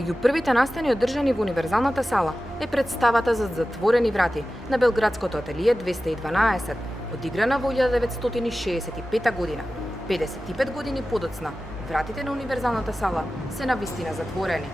Меѓу првите настани одржани во Универзалната сала е представата за затворени врати на Белградското ателие 212, одиграна во 1965 година. 55 години подоцна, вратите на Универзалната сала се навистина затворени.